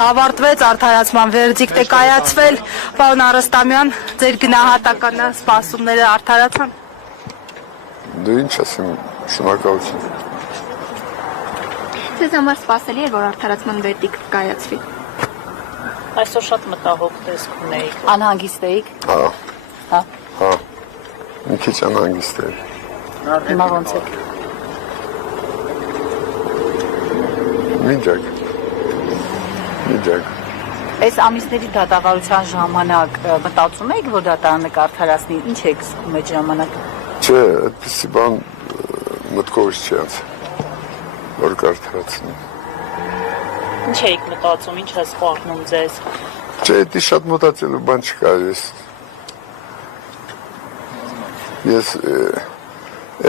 Ավարտվեց արդարացման վերդիկտ է կայացվել, պարոն Արստամյան, ձեր գնահատականը, սպասումները արդարացան։ Դե ինչ ասեմ, շնորհակալություն։ Ձեզ համար սպասելի էր, որ արդարացման վերդիկտ կայացվի։ Այսօր շատ մտահոգ տեսք ունեիք։ Անհանգիստ էիք։ Հա։ Մի քիչ անհանգիստ էր։ Հիմա ոնց եք։ Միջակ։ Այս ամիսների դատավարության ժամանակ մտածում եք, որ դատարանը կարդարացնի, ինչ եք զգում այդ ժամանակ։ Չէ, այդպիսի բան մտքովս չի անցել, որ կարդարացնի։ Ինչ եք մտածում, ինչ է սպառնում ձեզ։ Չէ, դա շատ մտածելու բան չկա, ես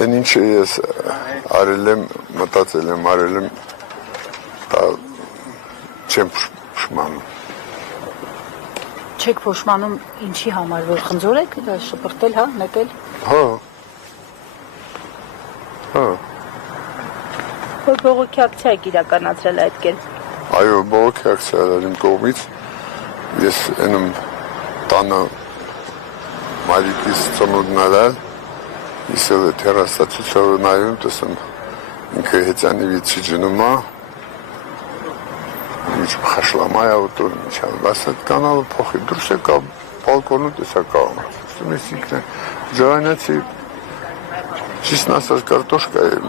այն ինչը ես արել եմ, մտածել եմ, արել եմ, դա չեմ փոշմանում։ Չեք փոշմանում ինչի համար, որ խնձոր եք շպրտել, հա, նետել։ Հա։ Որ բողոքի ակցիա եք իրականացրել այդ կերպ։ Այո, բողոքի ակցիա էր իմ կողմից։ Ես այնım տանը մայրիկիս ծնունդն արել, ես էլ հեռաստացույցով նայում, տեսնում ինքը հեծանիվից չջնում է, ինչ խաշլամայ ավտոր, ինչ բաս այդ կանալը փոխի, դուրս եկա բալկոնու տեսա կաղում, ստում ես ինքն է, ժայնացի, ճիշտն ասած կարտոշկա եմ,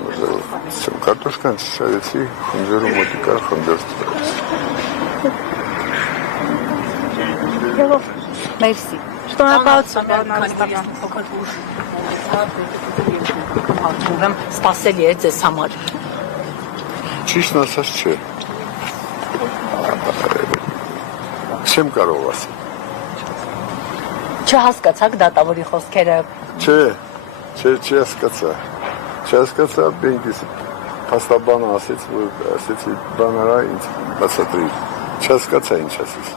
կարտոշկան չշարեցի, խնձորու մոտիկար խնձոր ծրեց։ Մերսի։ Շնորհակալություն, պարոն Արստամյան։ Ուրեմն սպասելի է ձեզ համար։ Ճիշտն ասած չէ։ Չեմ կարող ասել։ Չհասկացաք դատավորի խոսքերը։ Չէ, չհասկացա, բենքիս փաստաբանը ասեցի բան արա ինձ բացատրի։ Չհասկացա ինչ ասես։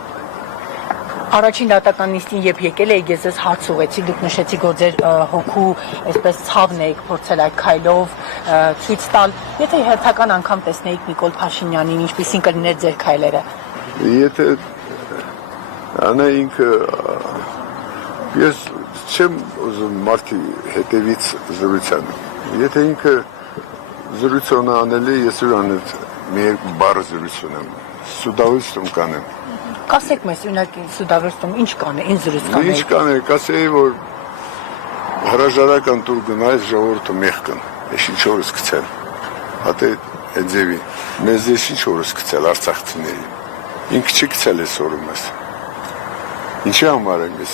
Առաջին դատական նիստին երբ եկել եք, ես ձեզ հարց ուղեցի, դուք նշեցիք, որ ձեր հոգու այսպես ցավն եք փորձել այդ քայլով ցույց տալ։ Եթե հերթական անգամ տեսնեիք Նիկոլ Փաշինյանին, ինչպիսին կլիներ ձեր քայլերը։ Եթե անայինք ես չեմ ուզում մարդի հետևից զրույցան։ Եթե ինքը զրույցն անելի, ես ուրան մի երկու բառ զրույցն եմ։ Սուդավստում կանեմ։ Կասեք մեզ, ունակի սուդավստում ինչ կան, ինչ զրույց կան։ Ինչ կան, կասեի, որ հրաժարական տուր գնայց ժողովուրդը մեղ կան, ես ինչ օրս գցել, հատե այդ ձևի, մեզ ես ինչ օրս գցել արցախցիների, ինքը չի գցել ես օրում ես, ինչի համար եմ ես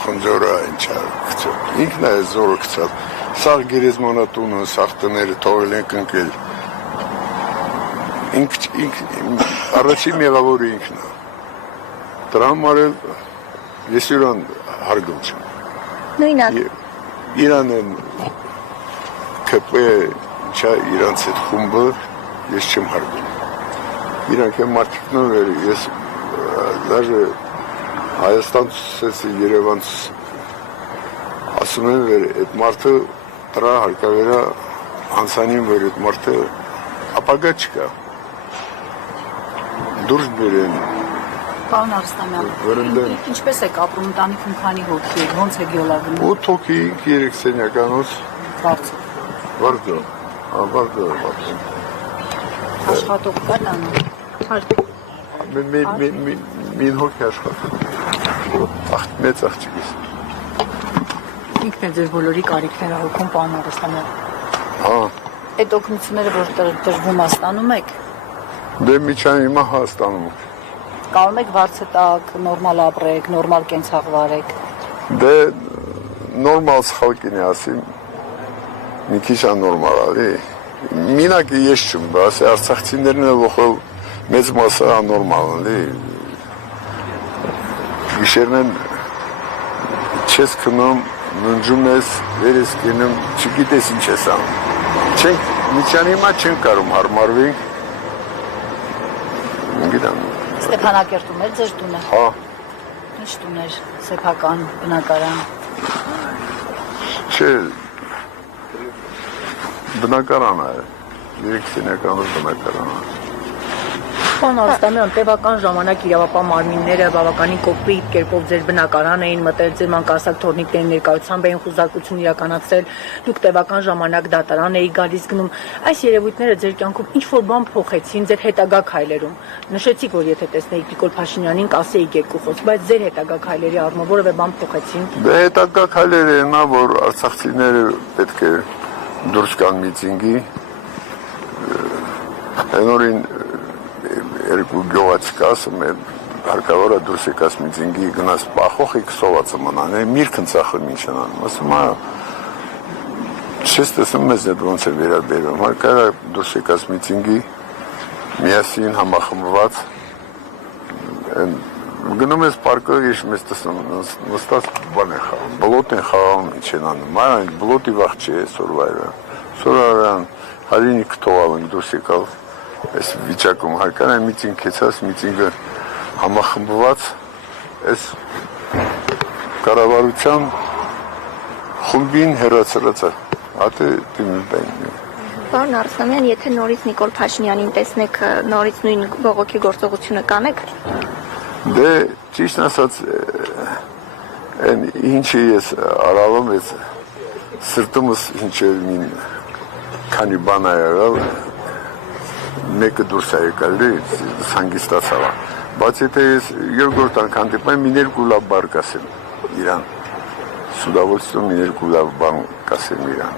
խնձորը ինչա գցել, ինքն է զորը գցել, սաղ գերեզմանատունը, սաղ տները թողել են կնկել, առաջի մեղավորը ինքն է, դրան մարել ես յուրան հարգում չեմ։ Նույնակ։ Իրան են կպե իրանց այդ խումբը ես չեմ հարգում։ Իրանք են մարդիկնով էր, ես դաժը Հայաստան ցուսեցի Երևան ասում եմ վեր այդ մարդը դրա հարկավերա անցանին վեր այդ մարդը ապագա չկա։ Դուրս բերեն։ Պարոն Արստամյան, ինչպես եք ապրում, ընտանիքում քանի հոգի եք, ոնց եք յոլավում։ 8 հոգի, 3 սենյականոց։ Վարձո։ Աշխատող կա տանը։ Մին հոգի աշխատող։ Մեծ աղջիկիս։ Ինքն է ձեր բոլորի կարիքները հոգում, պարոն Արստամյան։ Հա։ Այդ օգնությունները, որ տրվում է, ստանում եք։ Դե միջան հիմա հա ստանում եք։ Կարող եք վարձը տակ, նորմալ ապրեք, նորմալ կենցաղ վարեք։ Դե նորմալ սխալքին է ասիմ, մի քիչ աննորմալ ալի։ Մինակ ես չում, ասի արցախցիներն է ողել մեծ մասը աննորմալ ալի։ Գիշերն են չես քնում, ննջում ես, վեր ես կենում, չգիտես ինչ ես անում։ Չենք, միջան հիմա չենք կարում հարմարվենք։ Գիտեմ։ Ստեփանակերտում էր ձեր տունը։ Հա։ Ինչ տուն էր, սեփական, բնակարան։ Չէ, բնակարան է, 3 սենյականով բնակարան է։ Պարոն Արստամյան, տևական ժամանակ իրավապահ մարմինները բավականին կոպիտ կերպով ձեր բնակարան էին մտել, ձեր մանկասակ թորնիկների ներկայությամբ էին խուզարկություն իրականացրել, դուք տևական ժամանակ դատարան էիք գալիս գնում։ Այս երևույթները ձեր կյանքում ինչ-որ բան փոխեցին ձեր հետագա քայլերում։ Նշեցիք, որ եթե տեսնեիք Նիկոլ Փաշինյանին, կասեիք երկու խոսք, բայց ձեր հետագա քայլերի առումով որևէ բան փոխեցին։ Դե հետագա քայլերը նա, որ արցախցիները պետք է դուրս գան միտինգի, հենորին երկու գյուղացիք ասում է, հարկավոր է դուրս եկած միտինգի գնաց պախոխիկ սովածը մնան, միրգ ընծախում ինչ են անում, ասում է, չես տեսնում մեզ հետ ոնց է վերաբերում, հարկավոր է դուրս եկած միտինգի միասին համախմբված, գնում ես պարկը, ես մեզ տեսնում, նստած բան է խաղում, բլոտ են խաղում, ինչ են անում, այն բլոտի վաղ չի է սորվայրան, հարինի կտողալ են դուրս եկալ, այս վիճակում հարկան է միտինգ կեցած, միտինգը համախմբված, այս կառավարության խումբին հեռացրած է, ատե դիմում բային։ Պարոն Արստամյան, եթե նորից Նիկոլ Փաշինյանին տեսնեք, նորից նույն բողոքի գործողությունը կանեք։ Դե ճիշտ ասած, ինչի ես արավում ես սրտումս ինչեր մին քանի բան է եղել, մեկը դուրս է եկալ, հանգստացավ, բայց եթե ես երկրորդ անգամ դեպայն մի ներկու լավ բար կասեմ իրան, սուդավոլստում մի ներկու լավ բան կասեմ իրան։